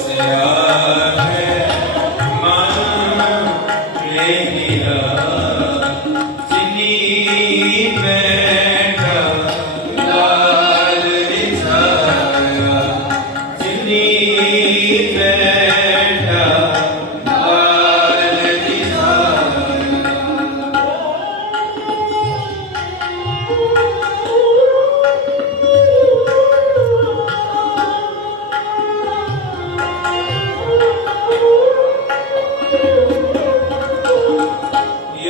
ਸਿਆ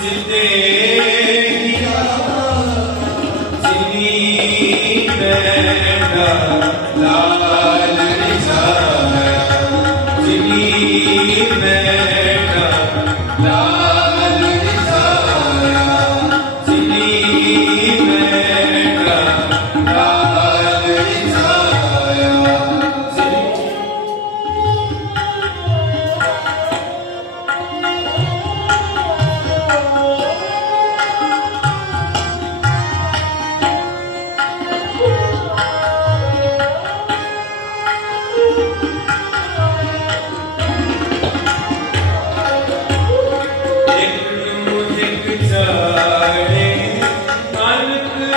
today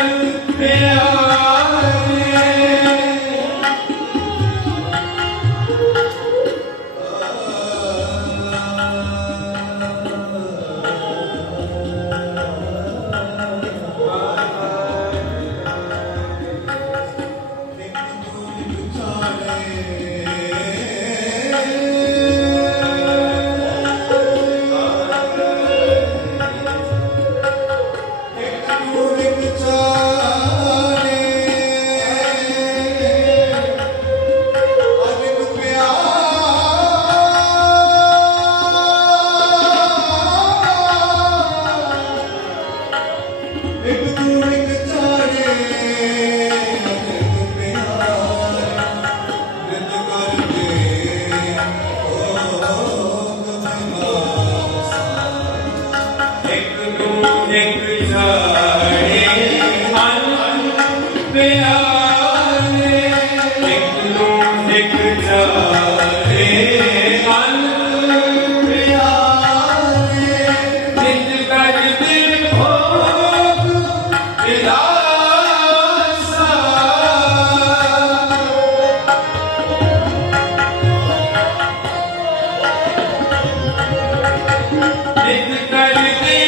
I'll அடித்து கழித்து